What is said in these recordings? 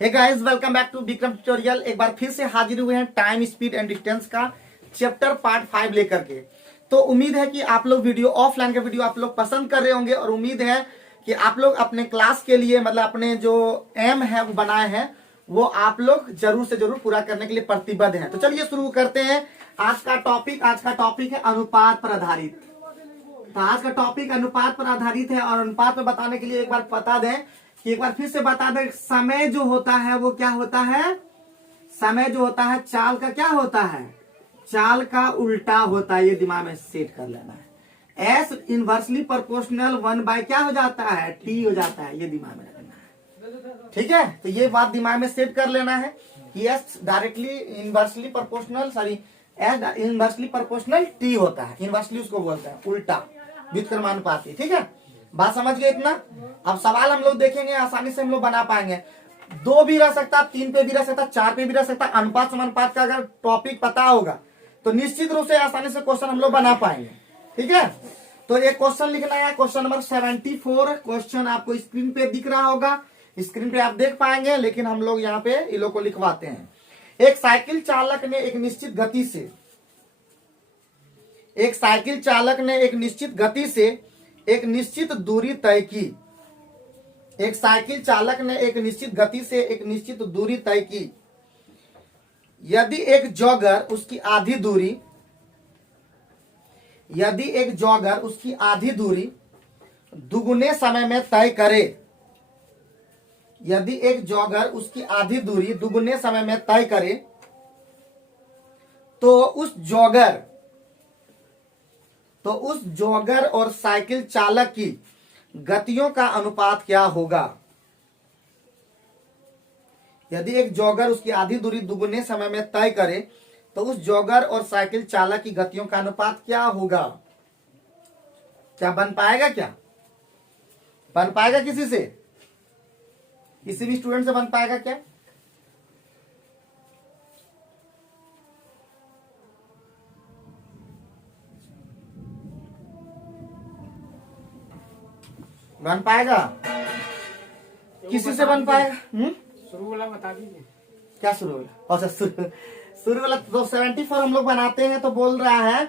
Hey guys, welcome back to Vikram tutorial. एक बार फिर से हाजिर हुए हैं टाइम, स्पीड एंड डिस्टेंस का चैप्टर पार्ट 5 लेकर के। तो उम्मीद है कि आप लोग वीडियो ऑफलाइन का वीडियो आप लोग पसंद कर रहे होंगे और उम्मीद है कि आप लोग अपने क्लास के लिए मतलब अपने जो एम है वो बनाए हैं वो आप लोग जरूर से जरूर पूरा करने के लिए प्रतिबद्ध हैं। तो चलिए शुरू करते हैं आज का टॉपिक है अनुपात पर आधारित। तो आज का टॉपिक अनुपात पर आधारित है और अनुपात में बताने के लिए एक बार बता दें कि एक बार फिर से बता दें, समय जो होता है वो क्या होता है? समय जो होता है चाल का क्या होता है? चाल का उल्टा होता है। ये दिमाग में सेट कर लेना है। एस इनवर्सली प्रोपोर्शनल 1 क्या हो जाता है? टी हो जाता है। ये दिमाग में रखना है, ठीक है? तो ये बात दिमाग में सेट कर लेना है कि S directly inversely proportional S inversely proportional T होता है। इनवर्सली उसको बोलते हैं उल्टा व्युत्क्रमानुपाती, ठीक है? बात समझ गए इतना? अब सवाल हम लोग देखेंगे, आसानी से हम लोग बना पाएंगे। 2 भी रह सकता, 3 पे भी रह सकता, 4 पे भी रह सकता। अनुपात समानुपात का अगर टॉपिक पता होगा तो निश्चित रूप से आसानी से क्वेश्चन हम लोग बना पाएंगे, ठीक है? तो एक क्वेश्चन लिखना है, क्वेश्चन नंबर 74। क्वेश्चन आपको स्क्रीन पे दिख रहा होगा, स्क्रीन पे आप देख पाएंगे, लेकिन हम लोग यहाँ पे इन लोग को लिखवाते हैं। एक साइकिल चालक ने एक निश्चित गति से एक निश्चित दूरी तय की। एक साइकिल चालक ने एक निश्चित गति से एक निश्चित दूरी तय की। यदि एक जॉगर उसकी आधी दूरी दुगुने समय में तय करे, यदि एक जॉगर उसकी आधी दूरी दुगुने समय में तय करे तो उस जॉगर और साइकिल चालक की गतियों का अनुपात क्या होगा? यदि एक जॉगर उसकी आधी दूरी दुगुने समय में तय करे तो उस जॉगर और साइकिल चालक की गतियों का अनुपात क्या होगा? क्या बन पाएगा? क्या बन पाएगा? किसी से, किसी भी स्टूडेंट से बन पाएगा क्या? बन पाएगा? किसी से बन पाएगा? शुरू वाला बता दीजिए। क्या शुरू वाला? अच्छा, शुरू वाला तो 74 हम लोग बनाते हैं तो बोल रहा है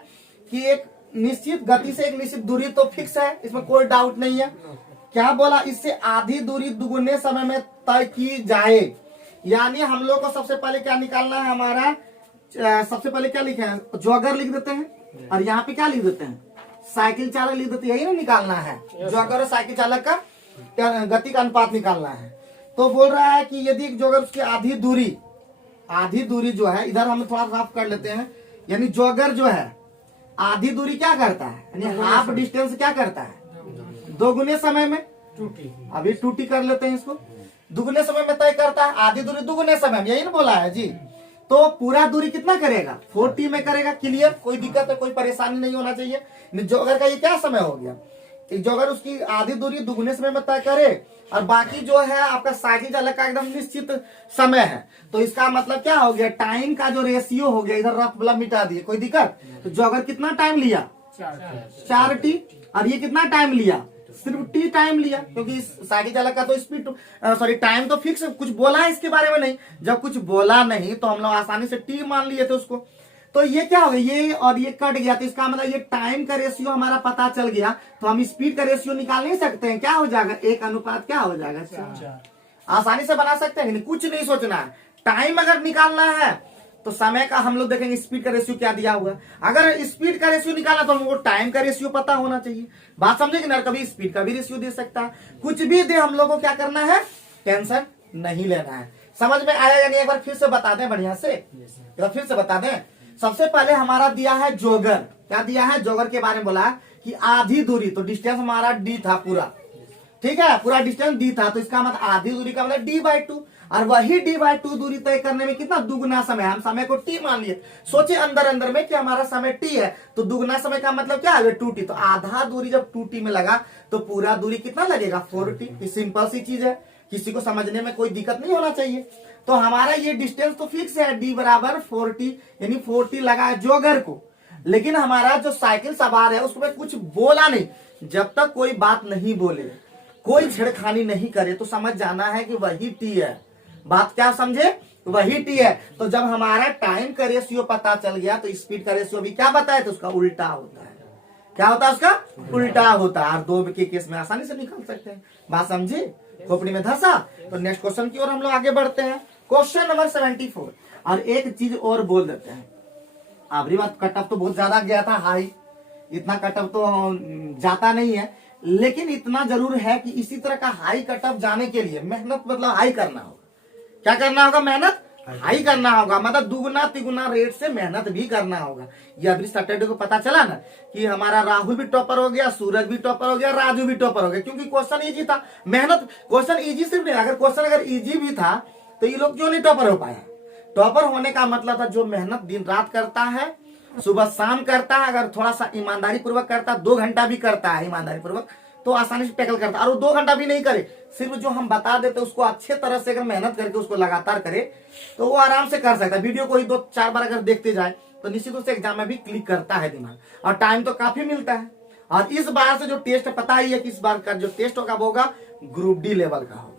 कि एक निश्चित गति से एक निश्चित दूरी तो फिक्स है, इसमें कोई डाउट नहीं है। क्या बोला? इससे आधी दूरी दुगुने समय में तय की जाए। यानी हम लोग को सबसे पहले क्या निकालना है? हमारा सबसे पहले क्या लिखे हैं? जॉगर लिख देते हैं और यहाँ पे क्या लिख देते हैं? साइकिल चालक लिख देते हैं। यही ना निकालना है, जॉगर और साइकिल चालक का गति का अनुपात निकालना है। तो बोल रहा है कि यदि एक जॉगर उसकी आधी दूरी जो है, इधर हम थोड़ा रफ कर लेते हैं, यानी जॉगर जो है आधी दूरी क्या करता है? यानी हाफ डिस्टेंस क्या करता है? दोगुने समय में टूटी। अभी टूटी कर लेते हैं इसको। दुगुने समय में तय करता है, आधी दूरी दुगुने समय में, यही ना बोला है जी। तो पूरा दूरी कितना करेगा? 40 में करेगा। क्लियर? कोई दिक्कत है, कोई परेशानी नहीं होना चाहिए। जॉगर का ये क्या समय हो गया? एक जॉगर उसकी आधी दूरी दुगुने समय में तय करे और बाकी जो है आपका साइकिल चालक का एकदम निश्चित समय है। तो इसका मतलब क्या हो गया? टाइम का जो रेशियो हो गया, इधर रफ वाला मिटा दिए, कोई दिक्कत? तो जॉगर कितना टाइम लिया? 4t। और ये कितना टाइम लिया? सिर्फ t टाइम लिया, क्योंकि साइकिल चालक का तो स्पीड टाइम तो फिक्स। कुछ बोला है इसके बारे में नहीं? जब कुछ बोला नहीं तो हम लोग आसानी से t मान लिए थे उसको। तो ये क्या हो गया? ये और ये कट गया, तो इसका मतलब ये टाइम का रेशियो हमारा पता चल गया। तो हम स्पीड का रेशियो निकाल नहीं सकते हैं? क्या हो जाएगा? 1 अनुपात क्या हो जाएगा? 4। आसानी से बना सकते हैं, कुछ नहीं सोचना है। टाइम अगर निकालना है तो समय का हम लोग देखेंगे स्पीड का रेशियो क्या दिया हुआ है। अगर स्पीड का रेशियो निकालना तो हमको टाइम का रेशियो पता होना चाहिए। बात समझेंगे ना? कभी स्पीड का भी रेशियो दे सकता है, कुछ भी दे, हम लोग को क्या करना है? टेंशन नहीं लेना है। समझ में आया या नहीं? एक बार फिर से बता दें, बढ़िया से एक बार फिर से बता दें। सबसे पहले हमारा दिया है जॉगर। क्या दिया है? जॉगर के बारे में बोला कि आधी दूरी, तो डिस्टेंस हमारा d था पूरा, ठीक है? पूरा डिस्टेंस d था, तो इसका मतलब आधी दूरी का मतलब d/2। और वही d/2 दूरी तय करने में कितना? दुगुना समय। हम समय को t मान लिए। सोचे अंदर में कि हमारा समय t है, तो दुगुना समय का मतलब क्या है? 2t। तो आधा दूरी जब 2t में लगा तो पूरा दूरी कितना लगेगा? 4t। सिंपल सी चीज है, किसी को समझने में कोई दिक्कत नहीं होना चाहिए। तो हमारा ये डिस्टेंस तो फिक्स है, d बराबर 40, यानी 40 लगा है जॉगर को। लेकिन हमारा जो साइकिल सवार है उसमें कुछ बोला नहीं। जब तक कोई बात नहीं बोले, कोई छेड़खानी नहीं करे तो समझ जाना है कि वही टी है, बात क्या समझे, वही टी है। तो जब हमारा टाइम का रेशियो पता चल गया तो स्पीड का रेशियो भी क्या बताया, तो उसका उल्टा होता है। क्या होता है, उसका उल्टा होता है। और दो के केस में आसानी से निकाल सकते हैं। बात समझे, खोपड़ी में धंसा। तो नेक्स्ट क्वेश्चन की ओर हम लोग आगे बढ़ते हैं। Question number 74। और एक चीज और बोल देते हैं, आखिरी बात कट ऑफ तो बहुत ज्यादा गया था हाई, इतना कट ऑफ तो जाता नहीं है, लेकिन इतना जरूर है कि इसी तरह का हाई कट ऑफ जाने के लिए मेहनत मतलब हाई करना होगा। क्या करना होगा, मेहनत हाई करना होगा, मतलब दुगुना तिगुना रेट से मेहनत भी करना होगा। ये अभी सैटरडे को पता चला ना कि हमारा राहुल भी टॉपर हो गया, सूरज भी टॉपर हो गया, राजू भी टॉपर हो गया, क्योंकि क्वेश्चन इजी था। मेहनत, क्वेश्चन इजी सिर्फ नहीं, अगर क्वेश्चन अगर इजी भी था तो ये लोग क्यों नहीं टॉपर हो पाया। टॉपर होने का मतलब था जो मेहनत दिन रात करता है, सुबह शाम करता है, अगर थोड़ा सा ईमानदारी पूर्वक करता है, 2 घंटा भी करता है ईमानदारी पूर्वक, तो आसानी से टैकल करता है। और वो 2 घंटा भी नहीं करे, सिर्फ जो हम बता देते उसको अच्छे तरह से अगर मेहनत करके उसको लगातार करे तो वो आराम से कर सकता है। वीडियो को ही 2-4 बार अगर देखते जाए तो निश्चित रूप से एग्जाम में भी क्लिक करता है दिमाग, और टाइम तो काफी मिलता है। और इस बार से जो टेस्ट पता ही है कि इस बार का जो टेस्ट होगा वो होगा ग्रुप डी लेवल का होगा,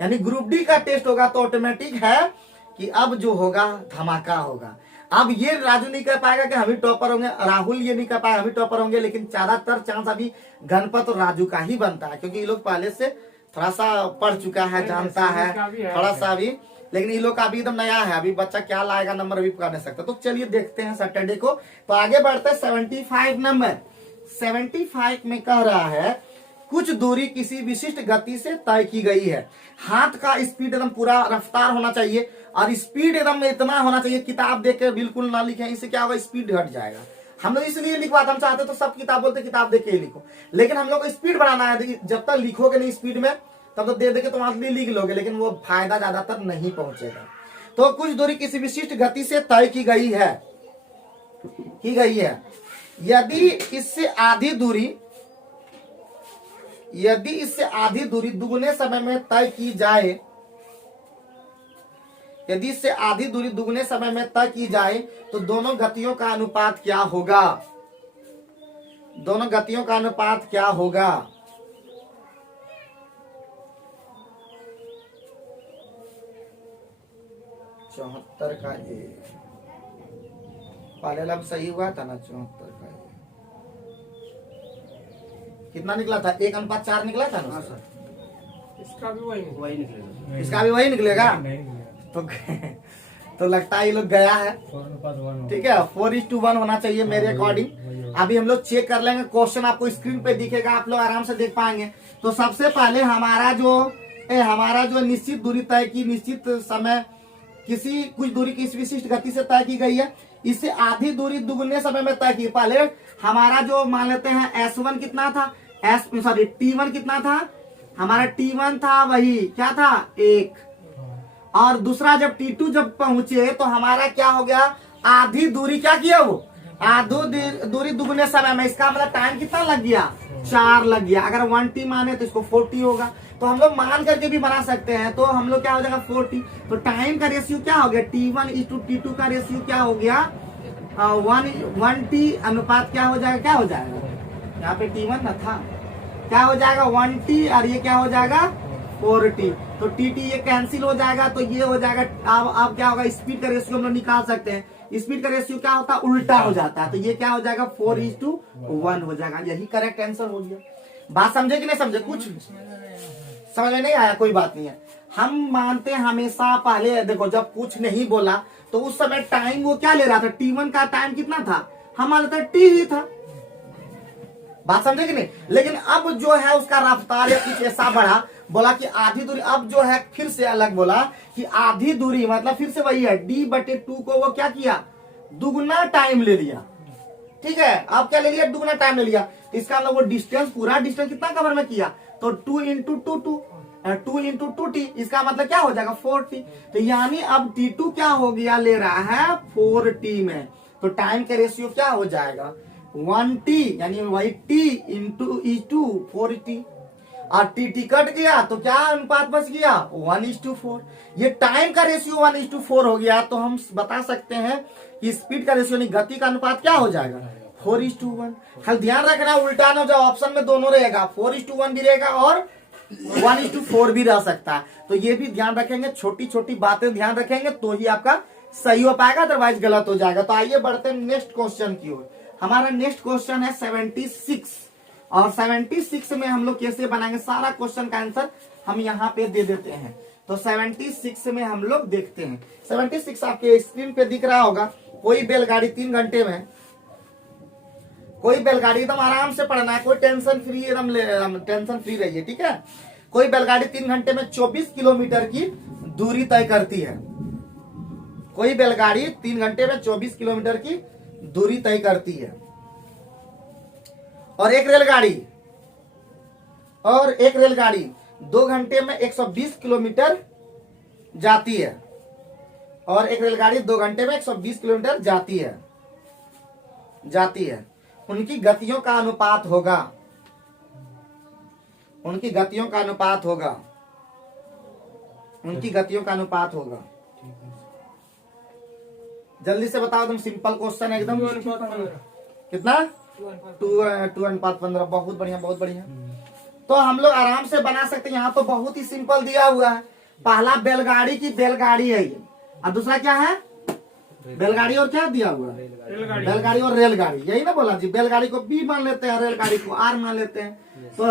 यानी ग्रुप डी का टेस्ट होगा। तो ऑटोमेटिक है कि अब जो होगा धमाका होगा। अब ये राजू नहीं कर पाएगा कि हम ही टॉपर होंगे, राहुल ये नहीं कर पाएगा हम ही टॉपर होंगे, लेकिन ज्यादातर चांस अभी गणपत और राजू का ही बनता है, क्योंकि ये लोग पहले से थोड़ा सा पढ़ चुका है, जानता है थोड़ा सा भी, लेकिन ये लोग का अभी एकदम नया है। अभी बच्चा क्या लाएगा नंबर अभी पकड़ नहीं सकता। तो चलिए देखते हैं सैटरडे को। तो आगे बढ़ते हैं 75 नंबर। 75 में कह रहा है कुछ दूरी किसी विशिष्ट गति से तय की गई है। हाथ का स्पीड एकदम पूरा रफ्तार होना चाहिए, और स्पीड एकदम इतना होना चाहिए, किताब देख के बिल्कुल ना लिखे, इससे क्या होगा, स्पीड घट जाएगा। हम लोग इसलिए लिखवाते, हम चाहते तो सब किताब बोलते किताब देख के ही लिखो, लेकिन हम लोग को स्पीड बढ़ाना है। जब तक लिखोगे नहीं स्पीड में तब तो दे दे के तुम आदमी लिख लोगे, लेकिन वो फायदा ज्यादातर नहीं पहुंचेगा। तो कुछ दूरी किसी विशिष्ट गति से तय की गई है, यदि इससे आधी दूरी दुगुने समय में तय की जाए, यदि इससे आधी दूरी दुगुने समय में तय की जाए तो दोनों गतियों का अनुपात क्या होगा, दोनों गतियों का अनुपात क्या होगा। चौहत्तर का ए पहले लब सही हुआ था ना, 74 का ए कितना निकला था, 1:4 निकला था ना सर। इसका भी वही निकलेगा, इसका भी वही निकलेगा। तो लगता है ये लोग गया है, ठीक है। 4:1 होना चाहिए मेरे अकॉर्डिंग। अभी हम लोग चेक कर लेंगे, क्वेश्चन आपको स्क्रीन पे दिखेगा, आप लोग आराम से देख पाएंगे। तो सबसे पहले हमारा जो निश्चित दूरी तय की, निश्चित समय किसी कुछ दूरी किसी विशिष्ट गति से तय की गई है, इससे आधी दूरी दुगुने समय में तय की। पहले हमारा जो मान लेते हैं S1 कितना था, T1 कितना था, हमारा T1 था वही क्या था 1, और दूसरा जब T2 जब पहुंचे तो हमारा क्या हो गया, आधी दूरी क्या किया, वो आधी दूरी दुगुने समय में। इसका मतलब टाइम कितना लग गया, 4 लग गया। अगर 1T माने तो इसको 4T होगा, तो हम लोग मान करके भी बना सकते हैं। तो हम लोग क्या हो जाएगा 4T। तो टाइम का रेशियो क्या हो गया, T1:T2 का रेशियो क्या हो गया 1T अनुपात क्या हो जाएगा, क्या हो जाएगा, यहाँ पे T1 ना था, क्या हो जाएगा 1T, और ये क्या हो जाएगा 4T। तो TT ये कैंसिल हो जाएगा, तो ये हो जाएगा। अब क्या होगा, स्पीड का रेशियो हम लोग निकाल सकते हैं। स्पीड का रेशियो क्या होता है, उल्टा हो जाता है। तो ये क्या हो जाएगा 4:1 हो जाएगा। यही करेक्ट आंसर हो गया। बात समझे कि नहीं समझे, कुछ समझ में नहीं आया, कोई बात नहीं है। हम मानते हैं हमेशा, पहले देखो जब कुछ नहीं बोला तो उस समय टाइम वो क्या ले रहा था, T1 का टाइम कितना था, हमारा था T ही था। बात समझे कि नहीं। लेकिन अब जो है उसका रफ्तार या कुछ ऐसा बढ़ा, बोला कि आधी दूरी, अब जो है फिर से अलग बोला कि आधी दूरी मतलब फिर से वही है, D/2 को वो क्या किया, दुगुना टाइम ले लिया, ठीक है। अब क्या ले लिया, दुगुना टाइम ले लिया। तो इसका मतलब वो डिस्टेंस, पूरा डिस्टेंस कितना कवर में किया, तो 2 × 2T, इसका मतलब क्या हो जाएगा 4T। तो यानी अब T2 क्या हो गया, ले रहा है 4T में। तो टाइम का रेशियो क्या हो जाएगा 1T, यानी वही T/E2 4T, और TT कट गया तो क्या अनुपात बच गया 1:4। ये टाइम का रेशियो 1:4 हो गया। तो हम बता सकते हैं कि स्पीड का रेशियो नहीं, गति का अनुपात क्या हो जाएगा 4:1। खाली ध्यान रखना उल्टा ना हो जाए, ऑप्शन में दोनों रहेगा, 4:1 भी रहेगा और 1:4 भी रह सकता है। तो ये भी ध्यान रखेंगे, छोटी छोटी बातें ध्यान रखेंगे तो ही आपका सही हो पाएगा, अदरवाइज गलत हो जाएगा। तो आइए बढ़ते हैं नेक्स्ट क्वेश्चन की ओर। हमारा नेक्स्ट क्वेश्चन है 76, और 76 में हम लोग कैसे बनाएंगे, सारा क्वेश्चन का आंसर हम यहाँ पे दे देते हैं। तो 76 में हम लोग देखते हैं। 76 आपके स्क्रीन पे दिख रहा होगा। कोई बैलगाड़ी 3 घंटे में, कोई बैलगाड़ी एकदम आराम से पढ़ना है, कोई टेंशन फ्री, एकदम टेंशन फ्री रहिए, ठीक है। कोई बैलगाड़ी 3 घंटे में 24 किलोमीटर की दूरी तय करती है। कोई बैलगाड़ी 3 घंटे में 24 किलोमीटर की दूरी तय करती है। और एक रेलगाड़ी 2 घंटे में 120 किलोमीटर जाती है। और एक रेलगाड़ी 2 घंटे में 120 किलोमीटर जाती है। उनकी गतियों का अनुपात होगा, उनकी गतियों का अनुपात होगा। जल्दी से बताओ, एकदम सिंपल क्वेश्चन है एकदम। कितना? 2:15। बहुत बढ़िया, बहुत बढ़िया। तो हम लोग आराम से बना सकते हैं। यहाँ तो बहुत ही सिंपल दिया हुआ है। पहला बैलगाड़ी की बैलगाड़ी है ये, और दूसरा क्या है? बैलगाड़ी और क्या दिया हुआ है? बैलगाड़ी और रेलगाड़ी, यही ना बोला जी। बैलगाड़ी को बी मान लेते हैं, रेलगाड़ी को आर मान लेते हैं। तो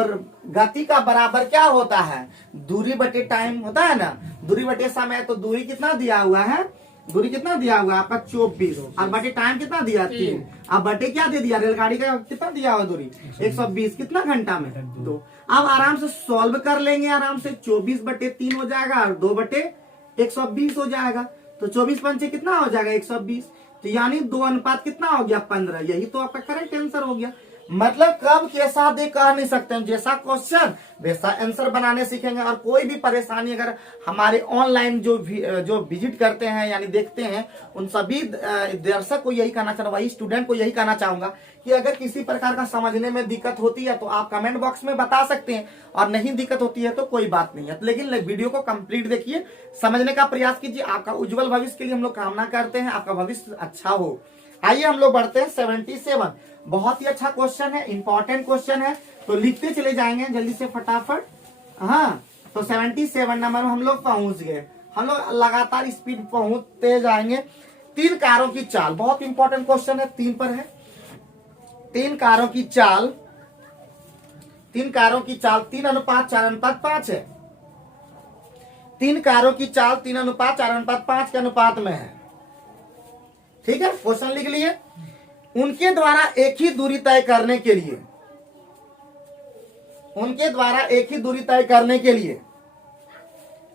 गति का बराबर क्या होता है? दूरी बटे टाइम होता है ना, दूरी बटे समय। तो दूरी कितना दिया हुआ है? दूरी कितना दिया हुआ है आपका? 24। और बटे टाइम कितना दिया? 3। अब बटे क्या दे दिया? रेलगाड़ी का कितना दिया हुआ दूरी? 120। कितना घंटा में? 2। अब आराम से सॉल्व कर लेंगे, आराम से 24/3 हो जाएगा और 2/120 हो जाएगा। तो 24 पंचे कितना हो जाएगा? 120। तो यानी 2 अनुपात कितना हो गया? 15। यही तो आपका करेक्ट आंसर हो गया। मतलब कब कैसा दे कह नहीं सकते हैं, जैसा क्वेश्चन वैसा आंसर बनाने सीखेंगे। और कोई भी परेशानी अगर हमारे ऑनलाइन जो विजिट करते हैं यानी देखते हैं, उन सभी दर्शक को यही कहना चाहूंगा, वही स्टूडेंट को यही कहना चाहूंगा कि अगर किसी प्रकार का समझने में दिक्कत होती है तो आप कमेंट बॉक्स में बता सकते हैं, और नहीं दिक्कत होती है तो कोई बात नहीं है। लेकिन वीडियो को कंप्लीट देखिए, समझने का प्रयास कीजिए। आपका उज्जवल भविष्य के लिए हम लोग कामना करते हैं, आपका भविष्य अच्छा हो। आइए हम लोग बढ़ते हैं 77। बहुत ही अच्छा क्वेश्चन है, इंपॉर्टेंट क्वेश्चन है, तो लिखते चले जाएंगे जल्दी से फटाफट। हाँ, तो 77 नंबर में हम लोग पहुंच गए। हम लोग लगातार स्पीड पहुंचते जाएंगे। 3 कारों की चाल, बहुत इंपॉर्टेंट क्वेश्चन है, 3 पर है। 3 कारों की चाल 3:4:5 है। 3 कारों की चाल 3:4:5 के अनुपात में है। ठीक है, क्वेश्चन लिख लिए। उनके द्वारा एक ही दूरी तय करने के लिए,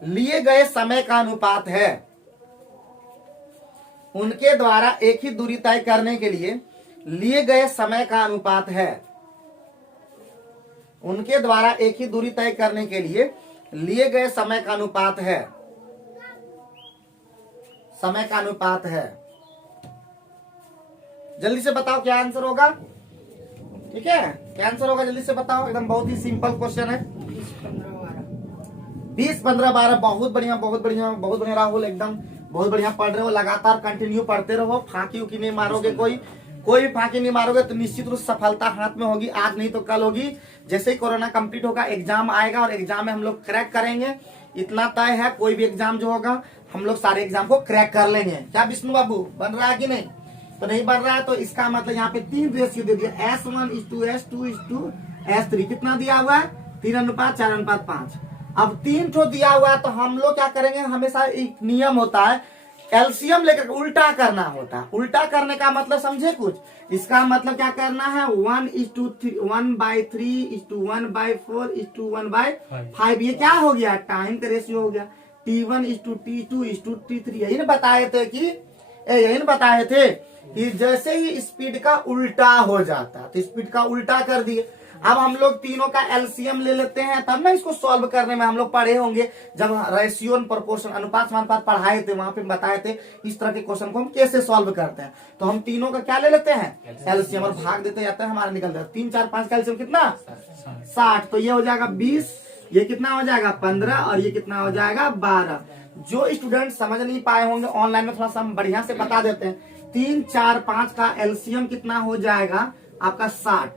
लिए गए समय का अनुपात है। उनके द्वारा एक ही दूरी तय करने के लिए लिए गए समय का अनुपात है। उनके द्वारा एक ही दूरी तय करने के लिए लिए गए समय का अनुपात है। समय का अनुपात है। जल्दी से बताओ क्या आंसर होगा। ठीक है, क्या आंसर होगा जल्दी से बताओ। एकदम बहुत ही सिंपल क्वेश्चन है। 20, 15, 12। बहुत बढ़िया, बहुत बढ़िया, बहुत बढ़िया राहुल, एकदम बहुत बढ़िया पढ़ रहे हो। लगातार कंटिन्यू पढ़ते रहो, फांकी उकी नहीं मारोगे। कोई भी फांकी नहीं मारोगे तो निश्चित रूप से सफलता हाथ में होगी। आज नहीं तो कल होगी। जैसे ही कोरोना कंप्लीट होगा, एग्जाम आएगा और एग्जाम में हम लोग क्रैक करेंगे, इतना तय है। कोई भी एग्जाम जो होगा हम लोग सारे एग्जाम को क्रैक कर लेंगे। क्या विष्णु बाबू बन रहा है कि नहीं? तो नहीं बन रहा है तो इसका मतलब यहाँ पे 3 रेशियो दे दिया, S1:S2:S3। कितना दिया हुआ है? 3:4:5। अब 3 ठो दिया हुआ है तो हम लोग क्या करेंगे, हमेशा एक नियम होता है, एलसीएम लेकर उल्टा करना होता है। उल्टा करने का मतलब समझे कुछ? इसका मतलब क्या करना है, 1:3:1/4:1/5। ये क्या हो गया? टाइम का रेशियो हो गया। T1:T2:T3। यही ना बताए थे कि जैसे ही स्पीड का उल्टा हो जाता तो स्पीड का उल्टा कर दिए। अब हम लोग तीनों का एलसीएम ले लेते हैं, तब ना इसको सॉल्व करने में हम लोग पढ़े होंगे। जब रेशियो एंड प्रोपोर्शन, अनुपात समानुपात पढ़ाए थे, वहां पे बताए थे इस तरह के क्वेश्चन को हम कैसे सॉल्व करते हैं। तो हम तीनों का क्या ले लेते हैं? एलसीएम, और भाग देते जाते हैं, हमारा निकल जाता है। 3, 4, 5 का एलसीएम कितना? 60। तो ये हो जाएगा 20, ये कितना हो जाएगा? 15, और ये कितना हो जाएगा? 12। जो स्टूडेंट समझ नहीं पाए होंगे ऑनलाइन में, थोड़ा सा हम बढ़िया से बता देते हैं। 3, 4, 5 का एलसीएम कितना हो जाएगा आपका? 60।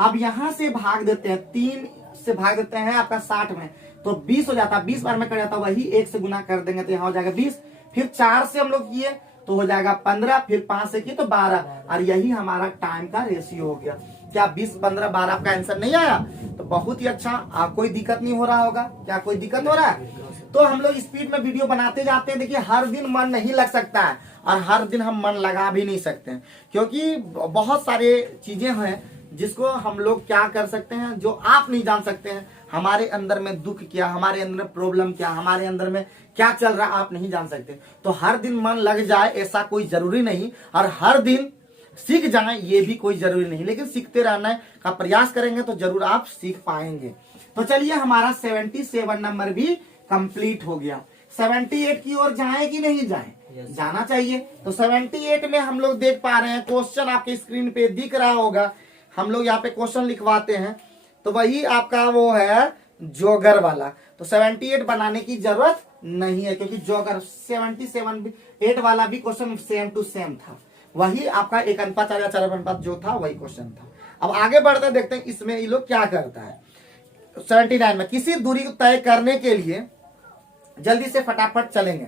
अब यहां से भाग देते हैं। 3 से भाग देते हैं आपका 60 में तो 20 हो जाता है, 20 बार में कर जाता है, वही 1 से गुना कर देंगे तो यहाँ हो जाएगा 20, फिर 4 से हम लोग किए तो हो जाएगा 15, फिर 5 से किए तो 12, और यही हमारा टाइम का रेशियो हो गया। क्या 20, 15, 12 आपका आंसर नहीं आया? तो बहुत ही अच्छा, कोई दिक्कत नहीं हो रहा होगा, क्या कोई दिक्कत हो रहा है? तो हम लोग स्पीड में वीडियो बनाते जाते हैं। देखिए हर दिन मन नहीं लग सकता है और हर दिन हम मन लगा भी नहीं सकते हैं, क्योंकि बहुत सारे चीजें हैं जिसको हम लोग क्या कर सकते हैं जो आप नहीं जान सकते हैं। हमारे अंदर में दुख क्या, हमारे अंदर में प्रॉब्लम क्या, हमारे अंदर में क्या चल रहा है आप नहीं जान सकते। तो हर दिन मन लग जाए ऐसा कोई जरूरी नहीं, और हर दिन सीख जाए ये भी कोई जरूरी नहीं, लेकिन सीखते रहने का प्रयास करेंगे तो जरूर आप सीख पाएंगे। तो चलिए हमारा 77 नंबर भी कंप्लीट हो गया। 78 की ओर जाए कि नहीं जाए? जाना चाहिए। तो 78 में हम लोग देख पा रहे हैं, क्वेश्चन आपके स्क्रीन पे दिख रहा होगा। हम लोग यहाँ पे क्वेश्चन लिखवाते हैं, तो वही आपका वो है जोगर वाला। तो 78 बनाने की जरूरत नहीं है, क्योंकि जोगर 8 वाला भी क्वेश्चन सेम टू सेम था, वही आपका 1 अनुपात 4 या 4 अनुपात जो था वही क्वेश्चन था। अब आगे बढ़ते देखते हैं इसमें ये लोग क्या करता है। 79 में किसी दूरी को तय करने के लिए, जल्दी से फटाफट चलेंगे,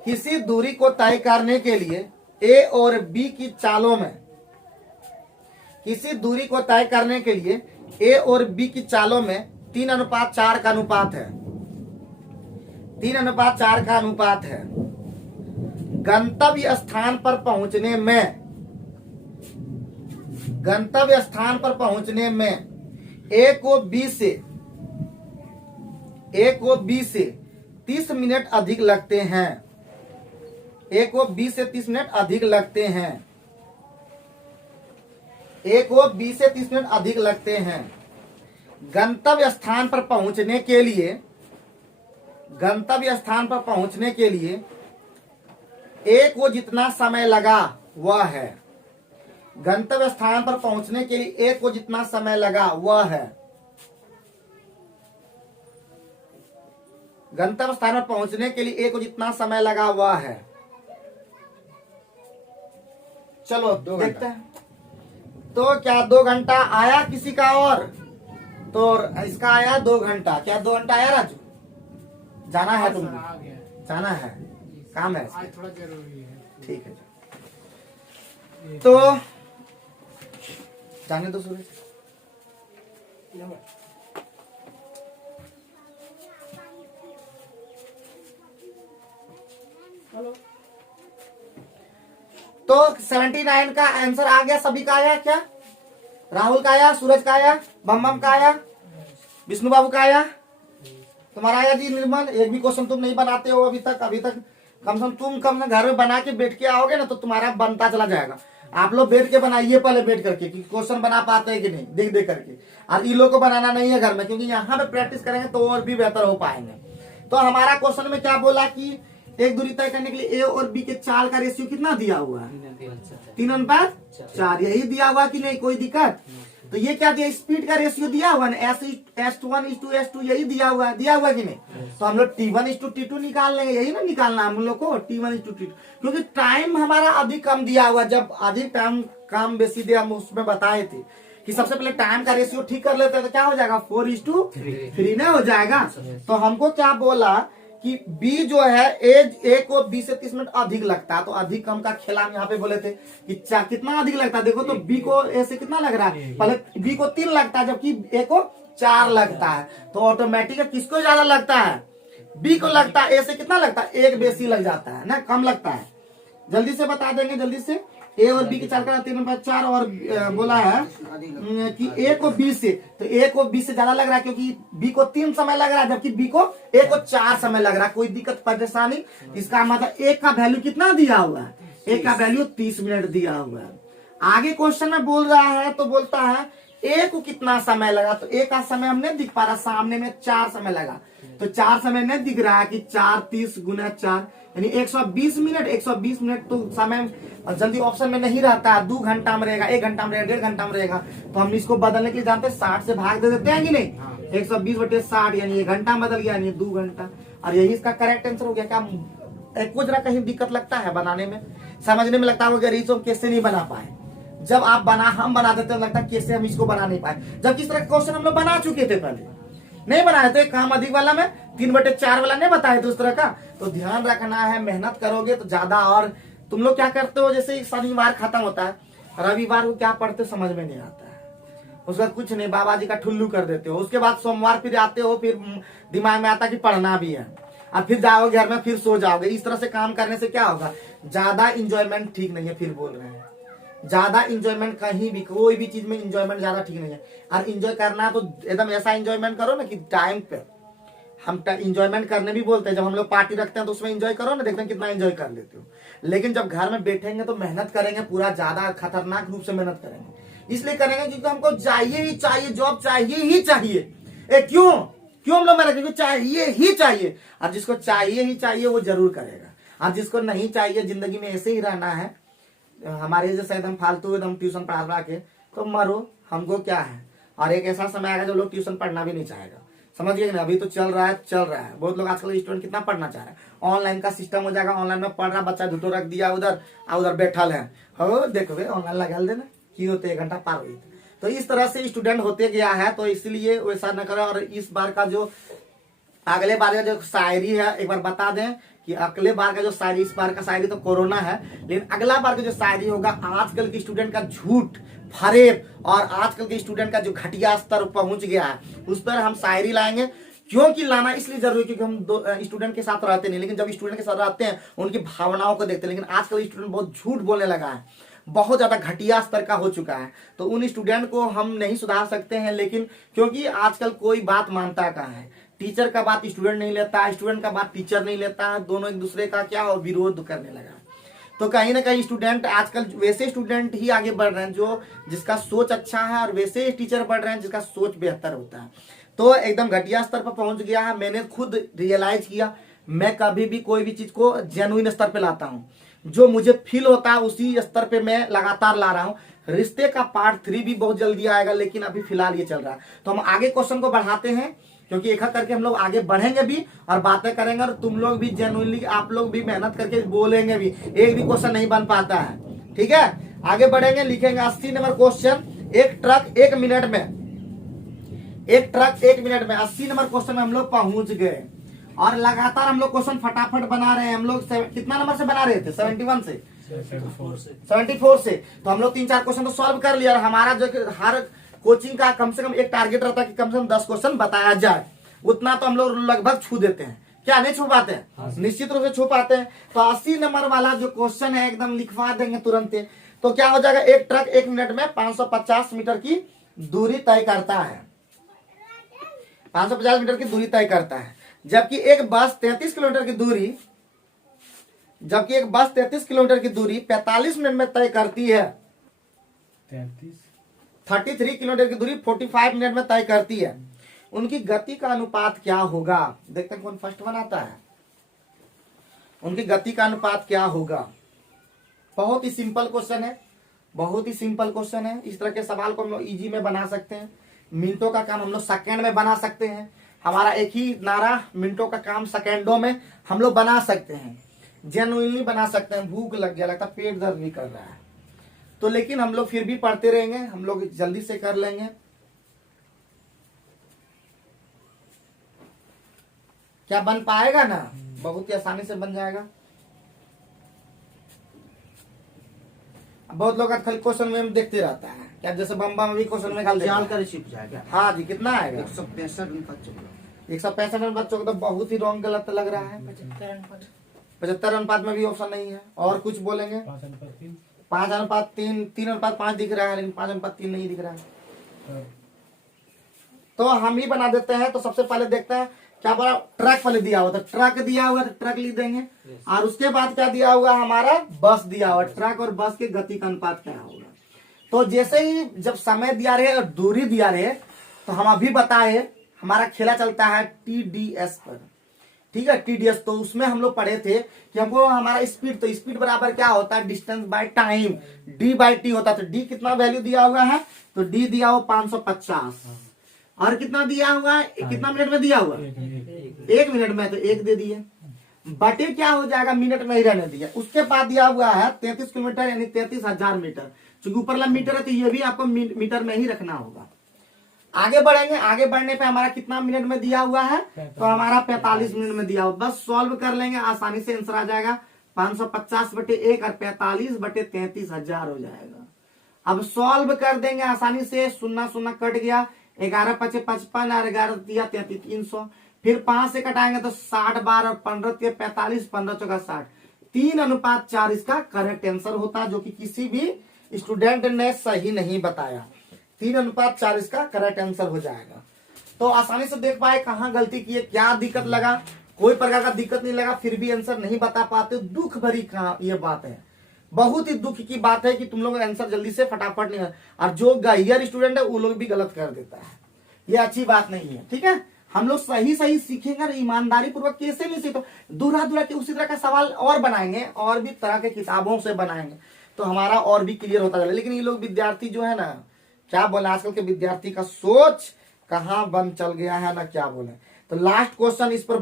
किसी दूरी को तय करने के लिए ए और बी की चालों में, किसी दूरी को तय करने के लिए ए और बी की चालों में 3 अनुपात 4 का अनुपात है, 3 अनुपात 4 का अनुपात है। गंतव्य स्थान पर पहुंचने में, गंतव्य स्थान पर पहुंचने में ए को बी से 30 मिनट अधिक लगते हैं, ए को बी से 30 मिनट अधिक लगते हैं, ए को बी से 30 मिनट अधिक लगते हैं। गंतव्य स्थान पर पहुंचने के लिए, गंतव्य स्थान पर पहुंचने के लिए ए को जितना समय लगा वह है, गंतव्य स्थान पर पहुंचने के लिए ए को जितना समय लगा वह है, गंतव्य स्थान पर पहुंचने के लिए ए को जितना समय लगा वह है। चलो देखते हैं। तो क्या 2 घंटा आया किसी का? और तो इसका आया 2 घंटा। क्या 2 घंटा आया राजू? जाना है तुमको? जाना है, काम है, आज थोड़ा जरूरी है। ठीक है। तो जाने दो सूरज। तो 79 का आंसर आ गया, सभी का आया क्या? राहुल का आया, सूरज का आया, बम का आया, विष्णु बाबू का आया, तुम्हारा आया जी निर्मल। एक भी क्वेश्चन तुम नहीं बनाते हो अभी तक कम से कम घर में बना के बैठ के आओगे ना तो तुम्हारा बनता चला जाएगा। आप लोग बैठ के बनाइए पहले, बैठ करके कि क्वेश्चन बना पाते हैं कि नहीं, देख देख करके। और इन लोग को बनाना नहीं है घर में, क्योंकि यहाँ पे प्रैक्टिस करेंगे तो और भी बेहतर हो पाएंगे। तो हमारा क्वेश्चन में क्या बोला कि एक दूरी तय करने के लिए ए और बी के चाल का रेशियो कितना दिया हुआ है? 3 अनुपात 4, यही दिया हुआ कि नहीं? कोई दिक्कत? तो ये क्या दिया? स्पीड का रेशियो दिया हुआ ना, S1:S2 यही दिया हुआ है, दिया हुआ कि नहीं? तो हम लोग T1:T2 निकाल लेंगे, यही ना निकालना हम लोग को, T1:T2, क्योंकि टाइम हमारा अधिक कम दिया हुआ। जब अधिक टाइम कम बेसी दिया हम उसमें बताए थे कि सबसे पहले टाइम का रेशियो ठीक कर लेते हैं तो क्या हो जाएगा? 4:3 ना हो जाएगा। तो हमको क्या बोला कि बी जो है ए को बी से 30 मिनट अधिक लगता है, तो अधिक कम का खेला हम यहाँ पे बोले थे कि कितना अधिक लगता है। देखो तो बी को ए से कितना लग रहा है? पहले बी को 3 लगता है जबकि ए को 4 लगता है, तो ऑटोमेटिक किसको ज्यादा लगता है? बी को लगता है। ए से कितना लगता है? 1 बेसी लग जाता है ना, कम लगता है। जल्दी से बता देंगे, जल्दी से। ए और बी के 4 का 3 अनुपात 4, और बोला है कि ए को बी से, तो ए को बी से ज्यादा लग रहा है क्योंकि बी को 3 समय लग रहा है जबकि बी को ए को 4 समय लग रहा है। कोई दिक्कत परेशानी? इसका मतलब ए का वैल्यू कितना दिया हुआ है? ए का वैल्यू 30 मिनट दिया हुआ है। आगे क्वेश्चन में बोल रहा है, तो बोलता है ए को कितना समय लगा, तो ए का समय हम नहीं दिख पा रहा, सामने में 4 समय लगा, तो 4 समय नहीं दिख रहा है कि 4 30 गुना 4 यानी 120 मिनट। 120 मिनट तो समय जल्दी ऑप्शन में नहीं रहता है, 2 घंटा में रहेगा, 1 घंटा में रहेगा, 1.5 घंटा में रहेगा। तो हम इसको बदलने के लिए जानते हैं 60 से भाग दे देते हैं कि नहीं? 120/60 यानी 1 घंटा बदल गया, यानी 2 घंटा। और यही इसका करेक्ट आंसर हो गया। क्या कुछ जरा कहीं दिक्कत लगता है बनाने में, समझने में लगता है कि हम कैसे नहीं बना पाए? जब आप हम बना देते हैं लगता है कैसे हम इसको बना नहीं पाए, जबकि इस तरह क्वेश्चन हम लोग बना चुके थे पहले। नहीं बनाए थे काम अधिक वाला में 3/4 वाला नहीं बताए थे उस तरह का। तो ध्यान रखना है, मेहनत करोगे तो ज्यादा। और तुम लोग क्या करते हो, जैसे शनिवार खत्म होता है, रविवार को क्या पढ़ते समझ में नहीं आता है, उसके बाद कुछ नहीं, बाबा जी का ठुल्लू कर देते हो। उसके बाद सोमवार फिर आते हो, फिर दिमाग में आता कि पढ़ना भी है, और फिर जाओगे घर में फिर सो जाओगे। इस तरह से काम करने से क्या होगा, ज्यादा इंजॉयमेंट ठीक नहीं है। फिर बोल रहे हैं ज्यादा इंजॉयमेंट कहीं भी, कोई भी चीज में इंजॉयमेंट ज्यादा ठीक नहीं है। और इंजॉय करना तो एकदम ऐसा इंजॉयमेंट करो ना कि टाइम पे। हम इंजॉयमेंट करने भी बोलते हैं, जब हम लोग पार्टी रखते हैं तो उसमें इंजॉय करो ना, देखते हैं कितना इंजॉय कर लेते हो। लेकिन जब घर में बैठेंगे तो मेहनत करेंगे, पूरा ज्यादा खतरनाक रूप से मेहनत करेंगे। इसलिए करेंगे क्योंकि हमको चाहिए ही चाहिए, जॉब चाहिए ही चाहिए। क्यों क्यों हम लोग मेहनत, क्योंकि चाहिए ही चाहिए। और जिसको चाहिए ही चाहिए वो जरूर करेगा। और जिसको नहीं चाहिए, जिंदगी में ऐसे ही रहना है, हमारे जैसे एकदम फालतू एकदम ट्यूशन पढ़ा के तो मरो, हमको क्या है। और एक ऐसा समय आएगा जब लोग ट्यूशन पढ़ना भी नहीं चाहेगा, समझिए ना। अभी तो चल रहा है। बहुत लोग आजकल स्टूडेंट कितना पढ़ना चाह रहे हैं। ऑनलाइन का सिस्टम हो जाएगा, ऑनलाइन में पढ़ रहा बच्चा, झूठो रख दिया उधर, उधर बैठल है, हो देखो ऑनलाइन लगा देना की होते 1 घंटा पार हुई। तो इस तरह से स्टूडेंट होते गया है, तो इसलिए वैसा न करें। और इस बार का जो अगले बार का जो शायरी है, एक बार बता दें कि अगले बार का जो शायरी, इस बार का शायरी तो कोरोना है, लेकिन अगला बार का जो शायरी होगा, आजकल के स्टूडेंट का झूठ फरेब और आजकल के स्टूडेंट का जो घटिया स्तर पहुंच गया है, उस पर हम शायरी लाएंगे। क्योंकि लाना इसलिए जरूरी है क्योंकि हम दो स्टूडेंट के साथ रहते नहीं, लेकिन जब स्टूडेंट के साथ रहते हैं उनकी भावनाओं को देखते हैं। लेकिन आजकल स्टूडेंट बहुत झूठ बोलने लगा है, बहुत ज्यादा घटिया स्तर का हो चुका है। तो उन स्टूडेंट को हम नहीं सुधार सकते हैं, लेकिन क्योंकि आजकल कोई बात मानता कहाँ है। टीचर का बात स्टूडेंट नहीं लेता, स्टूडेंट का बात टीचर नहीं लेता, दोनों एक दूसरे का क्या और विरोध करने लगा। तो कहीं ना कहीं स्टूडेंट आजकल वैसे स्टूडेंट ही आगे बढ़ रहे हैं जो जिसका सोच अच्छा है, और वैसे टीचर बढ़ रहे हैं जिसका सोच बेहतर होता है। तो एकदम घटिया स्तर पर पहुंच गया है। मैंने खुद रियलाइज किया, मैं कभी भी कोई भी चीज को जेन्युइन स्तर पे लाता हूँ, जो मुझे फील होता है उसी स्तर पे मैं लगातार ला रहा हूँ। रिश्ते का पार्ट 3 भी बहुत जल्दी आएगा, लेकिन अभी फिलहाल ये चल रहा है। तो हम आगे क्वेश्चन को बढ़ाते हैं, क्योंकि एक करके हम लोग आगे बढ़ेंगे भी और बातें करेंगे, और तुम लोग भी जेन्युइनली, आप लोग भी मेहनत करके बोलेंगे भी। एक भी क्वेश्चन नहीं बन पाता है, ठीक है। आगे बढ़ेंगे, लिखेंगे 80 नंबर क्वेश्चन। एक ट्रक 1 मिनट में 80 नंबर क्वेश्चन में हम लोग पहुंच गए, और लगातार हम लोग क्वेश्चन फटाफट बना रहे हैं। हम लोग कितना नंबर से बना रहे थे, 71 से 74 से। तो हम लोग 3-4 क्वेश्चन तो सॉल्व कर लिया। हमारा जो हर कोचिंग का कम से कम एक टारगेट रहता है कि कम से कम 10 क्वेश्चन बताया जाए, उतना तो हम लोग लगभग छू देते हैं। क्या नहीं छू पाते हैं? निश्चित रूप से छू पाते हैं। तो 80 नंबर वाला जो क्वेश्चन है एकदम लिखवा देंगे तुरंत। तो क्या हो जाएगा, एक ट्रक 1 मिनट में 550 मीटर की दूरी तय करता है, 550 मीटर की दूरी तय करता है। जबकि एक बस 33 किलोमीटर की दूरी 45 मिनट में तय करती है। 33 किलोमीटर की दूरी 45 मिनट में तय करती है। उनकी गति का अनुपात क्या होगा? देखते हैं कौन फर्स्ट बनाता है। उनकी गति का अनुपात क्या होगा? बहुत ही सिंपल क्वेश्चन है, बहुत ही सिंपल क्वेश्चन है। इस तरह के सवाल को हम लोग इजी में बना सकते हैं। मिनटों का काम हम लोग सेकेंड में बना सकते हैं। हमारा एक ही नारा, मिनटों का काम सेकेंडों में हम लोग बना सकते हैं, जेन्युइनली बना सकते हैं। भूख लग गया, लगता पेट दर्द भी कर रहा है, तो लेकिन हम लोग फिर भी पढ़ते रहेंगे, हम लोग जल्दी से कर लेंगे। क्या बन पाएगा ना? बहुत ही आसानी से बन जाएगा। बहुत लोग खाली क्वेश्चन में देखते रहता है, क्या जैसे बम्बा में भी क्वेश्चन में डाल जाल कर छिप जाएगा। हाँ जी, कितना आएगा? 165 अनुपात 14। तो बहुत ही रॉन्ग गलत लग रहा है। 75 अनुपात में भी ऑप्शन नहीं है। और कुछ बोलेंगे? 5:3, 3:5 दिख रहा है, लेकिन 5:3 नहीं दिख रहा है। तो हम ही बना देते हैं। तो सबसे पहले देखते हैं क्या बड़ा ट्रक पहले दिया हुआ था, ट्रक दिया हुआ तो ट्रक लिख देंगे। और उसके बाद क्या दिया हुआ हमारा, बस दिया हुआ। ट्रक और बस के गति का अनुपात क्या होगा? तो जैसे ही जब समय दिया रहे और दूरी दिया रहे, तो हम अभी बताए हमारा खेला चलता है TDS पर, ठीक है। TDS तो उसमें हम लोग पढ़े थे कि हमको हमारा स्पीड, तो स्पीड बराबर क्या होता है, डिस्टेंस बाय टाइम, D/T होता है। तो D कितना वैल्यू दिया हुआ है, तो D दिया हुआ 550। और कितना दिया हुआ है, कितना मिनट में दिया हुआ, 1 मिनट में, तो 1 दे दिए। बटे क्या हो जाएगा, मिनट में ही रहने दिया। उसके बाद दिया हुआ है 33 किलोमीटर यानी 33,000 मीटर। चूंकि ऊपर वाला मीटर है तो ये भी आपको मीटर में ही रखना होगा। आगे बढ़ेंगे, आगे बढ़ने पे हमारा कितना मिनट में दिया हुआ है, तो हमारा 45 मिनट में दिया हुआ। बस सॉल्व कर लेंगे, आसानी से आंसर आ जाएगा 550/1 और 45/33,000 हो जाएगा। अब सॉल्व कर देंगे आसानी से, 0 0 कट गया, 11 5 55 और 11 दिया 33 300, फिर 5 से कटाएंगे तो 60 बार और 15 45, 15 चौका 60, 3:4 इसका करेक्ट आंसर होता है, जो कि किसी भी स्टूडेंट ने सही नहीं बताया। 3:4 इसका करेक्ट आंसर हो जाएगा। तो आसानी से देख पाए कहाँ गलती की है, क्या दिक्कत लगा, कोई प्रकार का दिक्कत नहीं लगा, फिर भी आंसर नहीं बता पाते, दुख भरी कहाँ ये बात है, बहुत ही दुख की बात है कि तुम लोग आंसर जल्दी से फटाफट नहीं, और जो गाइयर स्टूडेंट है वो लोग भी गलत कर देता है, ये अच्छी बात नहीं है। ठीक है, हम लोग सही सही सीखेंगे, ईमानदारी पूर्वक कैसे नहीं सीखो, दूरा दूरा के उसी तरह का सवाल और बनाएंगे, और भी तरह के किताबों से बनाएंगे, तो हमारा और भी क्लियर होता जाएगा। लेकिन ये लोग विद्यार्थी जो है ना, क्या बोले, आजकल के विद्यार्थी का सोच कहाँ बंद चल गया है ना, क्या बोले। तो लास्ट क्वेश्चन इस पर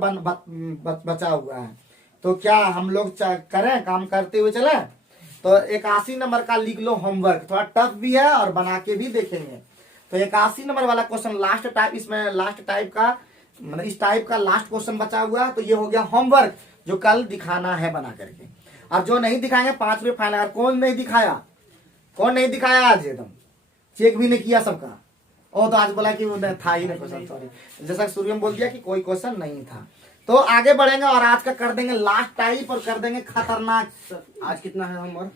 बचा हुआ है, तो क्या हम लोग करें, काम करते हुए चले। तो 81 नंबर का लिख लो होमवर्क, थोड़ा टफ भी है और बना के भी देखेंगे। तो 81 नंबर वाला क्वेश्चन लास्ट टाइप, इसमें लास्ट टाइप का मतलब इस टाइप का लास्ट क्वेश्चन बचा हुआ है, तो ये हो गया होमवर्क, जो कल दिखाना है बना करके, और जो नहीं दिखाएंगे 5 रुपये फाइन। अगर कौन नहीं दिखाया, कौन नहीं दिखाया आज, एकदम चेक भी नहीं किया सबका, और तो आज बोला कि वो था ही नहीं क्वेश्चन, सॉरी, जैसा शुरू में बोल दिया कि कोई क्वेश्चन नहीं था। तो आगे बढ़ेंगे और आज का कर देंगे लास्ट टाइप और कर देंगे खतरनाक। आज कितना है होमवर्क?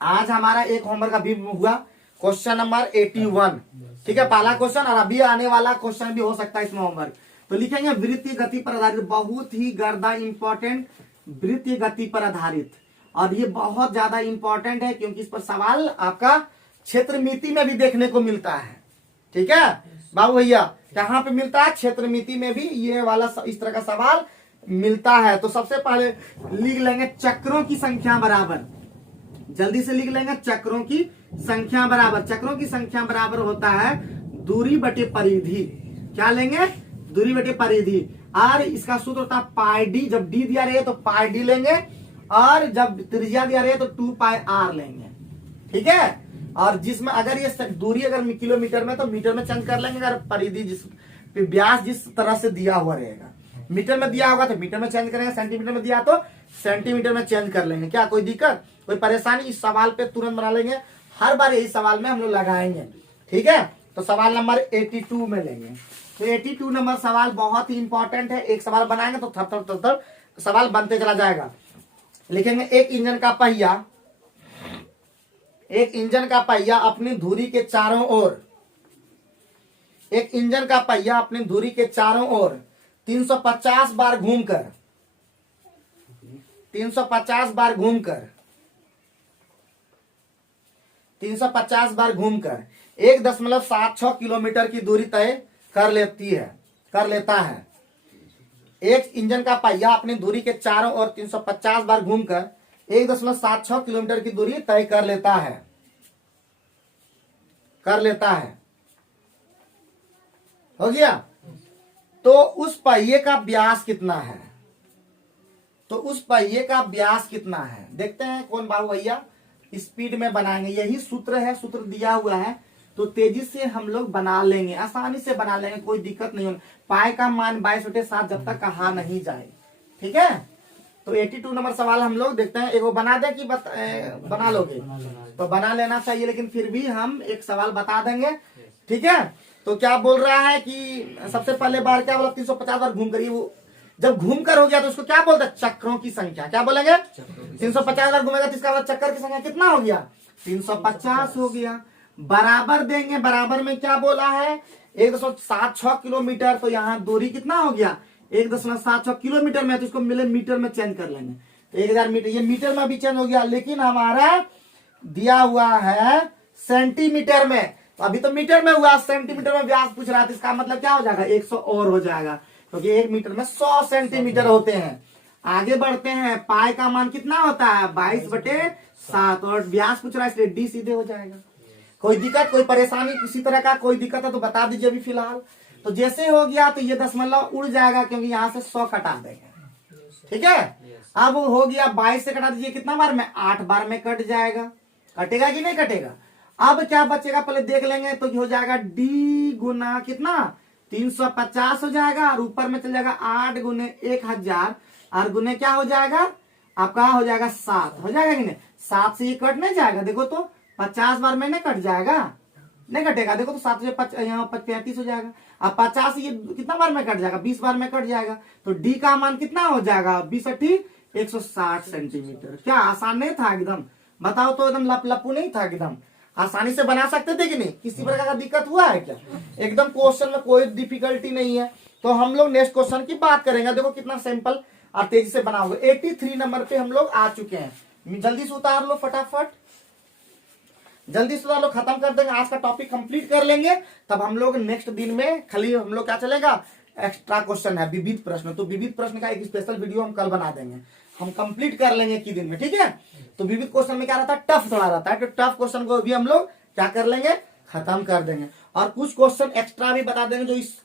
आज हमारा एक होमवर्क अभी हुआ, क्वेश्चन नंबर 81, ठीक है, पहला क्वेश्चन, और अभी आने वाला क्वेश्चन भी हो सकता है इसमें होमवर्क। तो लिखेंगे वृत्तीय गति पर आधारित, बहुत ही गर्दा इंपॉर्टेंट, वृत्तीय गति पर आधारित, और ये बहुत ज्यादा इंपॉर्टेंट है क्योंकि इस पर सवाल आपका क्षेत्रमिति में भी देखने को मिलता है। ठीक है बाबू भैया, कहाँ पे मिलता है, क्षेत्रमिति में भी ये वाला इस तरह का सवाल मिलता है। तो सबसे पहले लिख लेंगे चक्रों की संख्या बराबर, जल्दी से लिख लेंगे चक्रों की संख्या बराबर, चक्रों की संख्या बराबर होता है दूरी बटे परिधि। क्या लेंगे, दूरी बटे परिधि, और इसका सूत्र होता है पाई डी, जब डी दिया रहे तो पाई डी लेंगे, और जब त्रिज्या दिया रहे तो 2 पाई आर लेंगे। ठीक है, और जिसमें अगर ये दूरी अगर किलोमीटर में तो मीटर में चेंज कर लेंगे, अगर परिधि जिस व्यास जिस तरह से दिया हुआ रहेगा, मीटर में दिया होगा तो मीटर में चेंज करेंगे, सेंटीमीटर में दिया तो सेंटीमीटर में चेंज कर लेंगे। क्या कोई दिक्कत, कोई परेशानी, इस सवाल पे तुरंत बना लेंगे, हर बार यही सवाल में हम लोग लगाएंगे। ठीक है, तो सवाल नंबर 82 में लेंगे। तो 82 नंबर सवाल बहुत ही इंपॉर्टेंट है, एक सवाल बनाएंगे तो थर सवाल बनते चला जाएगा। लिखेंगे एक इंजन का पहिया, एक इंजन का पहिया अपनी धुरी के चारों ओर, एक इंजन का पहिया अपनी धुरी के चारों ओर 350 बार घूमकर 350 बार घूमकर 350 बार घूमकर 1.76 किलोमीटर की दूरी तय कर लेता है। एक इंजन का पहिया अपनी धुरी के चारों ओर 350 बार घूमकर 1.76 किलोमीटर की दूरी तय कर लेता है। हो गया, तो उस पहिए का व्यास कितना है, तो उस पहिए का व्यास कितना है, देखते हैं कौन बाबू भैया स्पीड में बनाएंगे। यही सूत्र है, सूत्र दिया हुआ है, तो तेजी से हम लोग बना लेंगे, आसानी से बना लेंगे, कोई दिक्कत नहीं होगी। पाई का मान 22/7 जब तक कहा नहीं जाए। ठीक है, तो 82 नंबर सवाल हम लोग देखते हैं, एगो बना दे कि बना लोगे, तो बना लेना चाहिए, लेकिन फिर भी हम एक सवाल बता देंगे। ठीक है, तो क्या बोल रहा है कि सबसे पहले बार क्या बोला, 350 बार घूम करिए, वो जब घूम कर हो गया तो उसको क्या बोलते हैं, चक्रों की संख्या। क्या बोलेंगे, 350 बार घूमेगा तो इसका मतलब चक्कर की संख्या कितना हो गया, 350 हो गया। बराबर देंगे, बराबर में क्या बोला है, 1.76 किलोमीटर, तो यहाँ दूरी कितना हो गया, 1.76 किलोमीटर में, तो इसको मिले मीटर में चेंज कर लेंगे, तो 1000 मीटर, ये मीटर में भी चेंज हो गया, लेकिन हमारा दिया हुआ है सेंटीमीटर में, तो अभी तो मीटर में हुआ, सेंटीमीटर में व्यास पूछ रहा था, इसका मतलब क्या हो जाएगा, 100 और हो जाएगा, क्योंकि 1 मीटर में 100 सेंटीमीटर होते हैं। आगे बढ़ते हैं, पाई का मान कितना होता है, 22/7, और व्यास पूछ रहा है इसलिए डी सीधे हो जाएगा। कोई दिक्कत, कोई परेशानी, किसी तरह का कोई दिक्कत है तो बता दीजिए अभी फिलहाल। तो जैसे हो गया तो ये दशमलव उड़ जाएगा, क्योंकि यहाँ से 100 कटा देंगे। ठीक है, अब हो गया 22 से कटा दीजिए, कितना बार में, 8 बार में कट जाएगा, कटेगा कि नहीं कटेगा। अब क्या बचेगा पहले देख लेंगे, तो हो जाएगा डी गुना कितना 350 हो जाएगा, और ऊपर में चल जाएगा 8 गुने 1000 और गुने क्या हो जाएगा आपका हो जाएगा 7 हो जाएगा कि नहीं। 7 से ये कट नहीं जाएगा, देखो तो 50 बार में नहीं कट जाएगा, नहीं कटेगा, देखो तो 7 से यहाँ 35 हो जाएगा। अब 50 ये कितना बार में कट जाएगा 20 बार में कट जाएगा, तो डी का मान कितना हो जाएगा 20 × 160 सेंटीमीटर। क्या आसान नहीं था एकदम, बताओ तो एकदम लपलपू नहीं था एकदम, आसानी से बना सकते थे कि नहीं, किसी प्रकार का दिक्कत हुआ है क्या, एकदम क्वेश्चन में कोई डिफिकल्टी नहीं है। तो हम लोग नेक्स्ट क्वेश्चन की बात करेंगे, देखो कितना सिंपल और तेजी से बनाओगे। 83 नंबर पे हम लोग आ चुके हैं, जल्दी से उतार लो फटाफट, जल्दी से उतार लो, खत्म कर देंगे आज का टॉपिक कंप्लीट कर लेंगे, तब हम लोग नेक्स्ट दिन में खाली हम लोग क्या चलेगा एक्स्ट्रा क्वेश्चन है विविध प्रश्न, तो विविध प्रश्न का एक स्पेशल वीडियो हम कल बना देंगे, हम कंप्लीट कर लेंगे एक ही दिन में, ठीक है। तो विविध क्वेश्चन में क्या रहता है टफ थोड़ा रहता है, तो टफ क्वेश्चन को भी हम लोग क्या कर लेंगे खत्म कर देंगे, और कुछ क्वेश्चन एक्स्ट्रा भी बता देंगे जो इस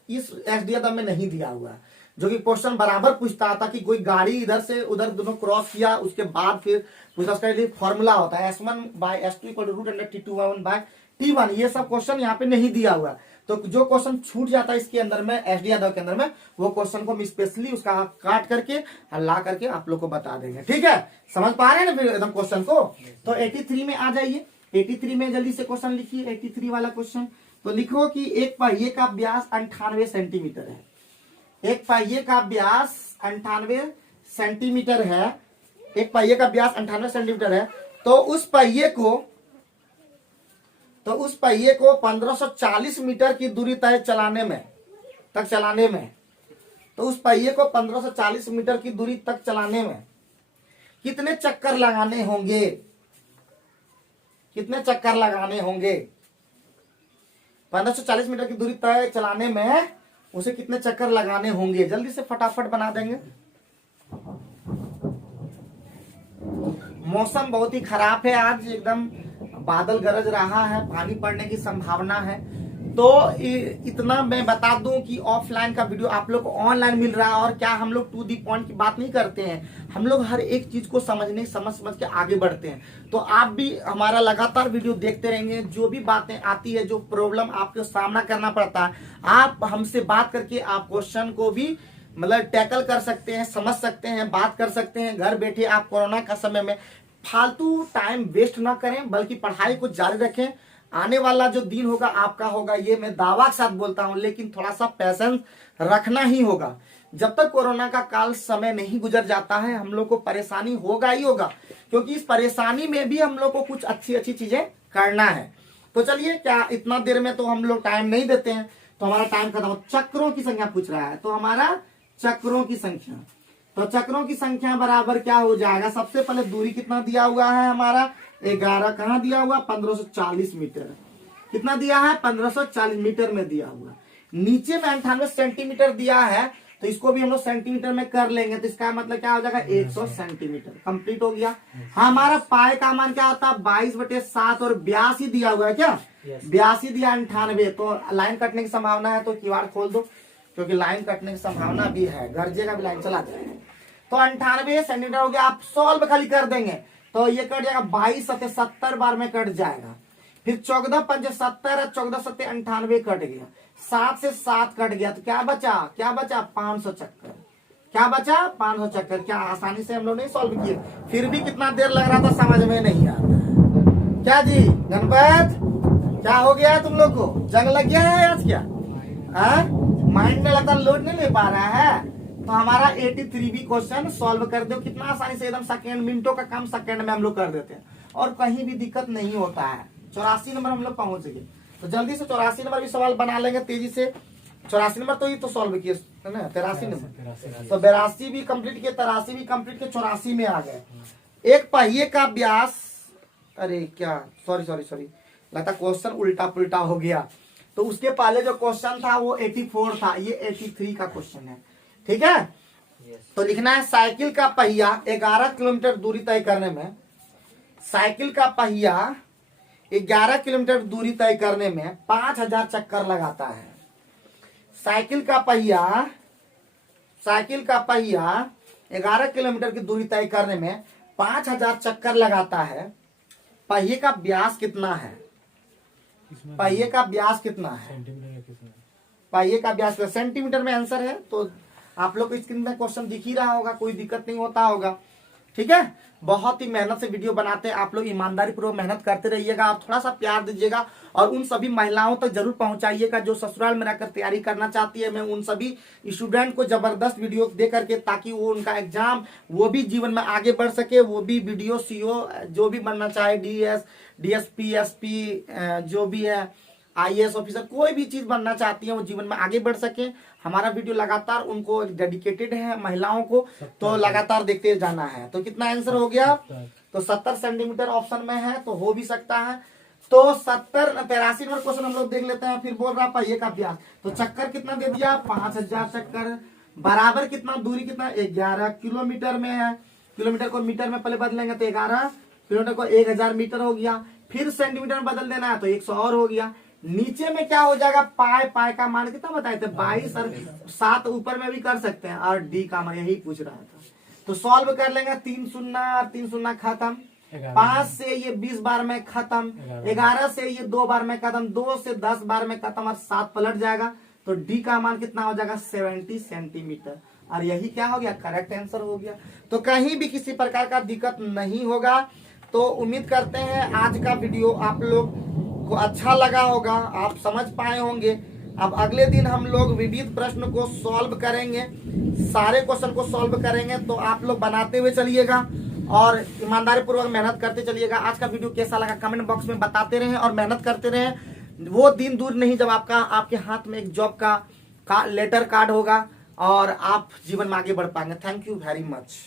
एसडीएम में नहीं दिया हुआ है, जो कि क्वेश्चन बराबर पूछता था कि कोई गाड़ी इधर से उधर दोनों क्रॉस किया उसके बाद फिर पूछता, उसका लिए फॉर्मूला होता है S1/S2 = √T1/T1, ये सब क्वेश्चन यहाँ पे नहीं दिया हुआ। तो जो क्वेश्चन छूट जाता है इसके अंदर में एसडी यादव के अंदर में, वो क्वेश्चन को हम स्पेशली उसका काट करके ला करके आप लोग को बता देंगे, ठीक है। समझ पा रहे हैं ना फिर एकदम क्वेश्चन को। तो 83 में आ जाइए, 83 में जल्दी से क्वेश्चन लिखिए, 83 वाला क्वेश्चन। तो लिखो कि एक पहिए का व्यास 98 सेंटीमीटर है, एक पहिए का व्यास 98 सेंटीमीटर है, एक पहिए का व्यास 98 सेंटीमीटर है, तो उस पहिए को 1540 मीटर की दूरी तय चलाने में तो उस पहिए को 1540 मीटर की दूरी तक चलाने में कितने चक्कर लगाने होंगे, कितने चक्कर लगाने होंगे, 1540 मीटर की दूरी तय चलाने में उसे कितने चक्कर लगाने होंगे, जल्दी से फटाफट बना देंगे। मौसम बहुत ही खराब है आज, एकदम बादल गरज रहा है, पानी पड़ने की संभावना है। तो इतना मैं बता दूं कि ऑफलाइन का वीडियो आप लोग को ऑनलाइन मिल रहा है, और क्या हम लोग टू दी पॉइंट की बात नहीं करते हैं, हम लोग हर एक चीज को समझ के आगे बढ़ते हैं। तो आप भी हमारा लगातार वीडियो देखते रहेंगे, जो भी बातें आती है, जो प्रॉब्लम आपको सामना करना पड़ता है, आप हमसे बात करके आप क्वेश्चन को भी मतलब टैकल कर सकते हैं, समझ सकते हैं, बात कर सकते हैं। घर बैठे आप कोरोना का समय में फालतू टाइम वेस्ट ना करें, बल्कि पढ़ाई को जारी रखें। आने वाला जो दिन होगा आपका होगा, ये मैं दावा के साथ बोलता हूं, लेकिन थोड़ा सा पैसेंस रखना ही होगा। जब तक कोरोना का काल समय नहीं गुजर जाता है, हम लोग को परेशानी होगा ही होगा, क्योंकि इस परेशानी में भी हम लोग को कुछ अच्छी अच्छी चीजें करना है। तो चलिए, क्या इतना देर में तो हम लोग टाइम नहीं देते हैं, तो हमारा टाइम खत्म हो। चक्रों की संख्या पूछ रहा है, तो हमारा चक्रों की संख्या, तो चक्रों की संख्या बराबर क्या हो जाएगा, सबसे पहले दूरी कितना दिया हुआ है हमारा 11, कहाँ दिया हुआ 1540 मीटर, कितना दिया है 1540 मीटर में दिया हुआ। नीचे में 98 सेंटीमीटर दिया है, तो इसको भी हम लोग सेंटीमीटर में कर लेंगे, तो इसका मतलब क्या हो जाएगा 100 सेंटीमीटर। कंप्लीट हो गया। हमारा पाए का मान क्या होता है 22/7, और 82 दिया हुआ है, क्या 82 दिया 98, तो लाइन कटने की संभावना है, तो किवाड़ खोल दो, क्योंकि लाइन कटने की संभावना भी है, गरजेगा भी, लाइन चला जाएगा। तो 98 सेंटीमीटर हो गया। आप सॉल्व खाली कर देंगे तो ये कट जाएगा 22/70 बार में कट जाएगा। फिर 14×5 70, 14×7 98 कट गया, 7 से 7 कट गया, तो क्या बचा 500 चक्कर, क्या बचा 500 चक्कर। क्या आसानी से हम लोग नहीं सॉल्व किए, फिर भी कितना देर लग रहा था समझ में नहीं आता है। क्या जी गणपत, क्या हो गया है तुम लोग को, जंग लग गया है आज क्या, माइंड में लगता लोड नहीं ले पा रहा है। तो हमारा 83 भी क्वेश्चन सॉल्व कर दो, कितना आसानी से, एकदम सेकंड, मिनटों का काम सेकंड में हम लोग कर देते हैं, और कहीं भी दिक्कत नहीं होता है। 84 नंबर हम लोग पहुंच गए, तो जल्दी से 84 नंबर भी सवाल बना लेंगे तेजी से। 84 नंबर तो ये तो सॉल्व किए है ना, 83 नंबर, तो 82 भी कंप्लीट किए, 83 भी कंप्लीट किए, 84 में आ गए। एक पहिए का व्यास, अरे क्या सॉरी लगता क्वेश्चन उल्टा पुल्टा हो गया। तो उसके पहले जो क्वेश्चन था वो 84 था, ये 83 का क्वेश्चन है, ठीक है। तो लिखना है साइकिल का पहिया 11 किलोमीटर दूरी तय करने में, साइकिल का पहिया 11 किलोमीटर दूरी तय करने में 5000 चक्कर लगाता है। साइकिल का पहिया 11 किलोमीटर की दूरी तय करने में 5000 चक्कर लगाता है। पहिए का व्यास कितना है, पहिए का व्यास कितना है, पहिए का व्यास सेंटीमीटर में आंसर है। तो आप लोग को स्क्रीन में क्वेश्चन दिख ही रहा होगा, कोई दिक्कत नहीं होता होगा। ठीक है, बहुत ही मेहनत से वीडियो बनाते हैं आप लोग, ईमानदारी पूर्वक मेहनत करते रहिएगा। आप थोड़ा सा प्यार दीजिएगा और उन सभी महिलाओं तक जरूर पहुंचाइएगा जो ससुराल में रहकर तैयारी करना चाहती है। मैं उन सभी स्टूडेंट को जबरदस्त वीडियो दे करके, ताकि वो उनका एग्जाम, वो भी जीवन में आगे बढ़ सके, वो भी वीडियो सीओ जो भी बनना चाहे, डीएस, डीएसपी, एसपी, जो भी है, आईएएस ऑफिसर, कोई भी चीज बनना चाहती है वो जीवन में आगे बढ़ सके। हमारा वीडियो लगातार उनको डेडिकेटेड है महिलाओं को, तो लगातार देखते जाना है। तो कितना आंसर हो गया, तो 70 सेंटीमीटर ऑप्शन में है, तो हो भी सकता है। तो 83 नंबर क्वेश्चन हम लोग देख लेते हैं। फिर बोल रहा पहिए का व्यास, तो चक्कर कितना दे दिया, 5000 चक्कर, बराबर कितना, दूरी कितना, 11 किलोमीटर में है। किलोमीटर को मीटर में पहले बदलेंगे तो 11 किलोमीटर को 1000 मीटर हो गया। फिर सेंटीमीटर में बदल देना है तो 100 और हो गया। नीचे में क्या हो जाएगा, पाए, पाए का मान कितना बताए थे, 22 और 7 ऊपर में भी कर सकते हैं, और डी का मान यही पूछ रहा था। तो सॉल्व कर लेंगे, 3 शून्य 3 शून्य खत्म, 5 से ये 20 बार में खत्म, 11 से ये 2 बार में खत्म, 2 से 10 बार में खत्म, और 7 पलट जाएगा। तो डी का मान कितना हो जाएगा, 70 सेंटीमीटर। और यही क्या हो गया, करेक्ट आंसर हो गया। तो कहीं भी किसी प्रकार का दिक्कत नहीं होगा। तो उम्मीद करते हैं आज का वीडियो आप लोग को अच्छा लगा होगा, आप समझ पाए होंगे। अब अगले दिन हम लोग विविध प्रश्न को सॉल्व करेंगे, सारे क्वेश्चन को सॉल्व करेंगे। तो आप लोग बनाते हुए चलिएगा और ईमानदारी पूर्वक मेहनत करते चलिएगा। आज का वीडियो कैसा लगा कमेंट बॉक्स में बताते रहें और मेहनत करते रहें। वो दिन दूर नहीं जब आपके हाथ में एक जॉब का लेटर कार्ड होगा और आप जीवन में आगे बढ़ पाएंगे। Thank you very much.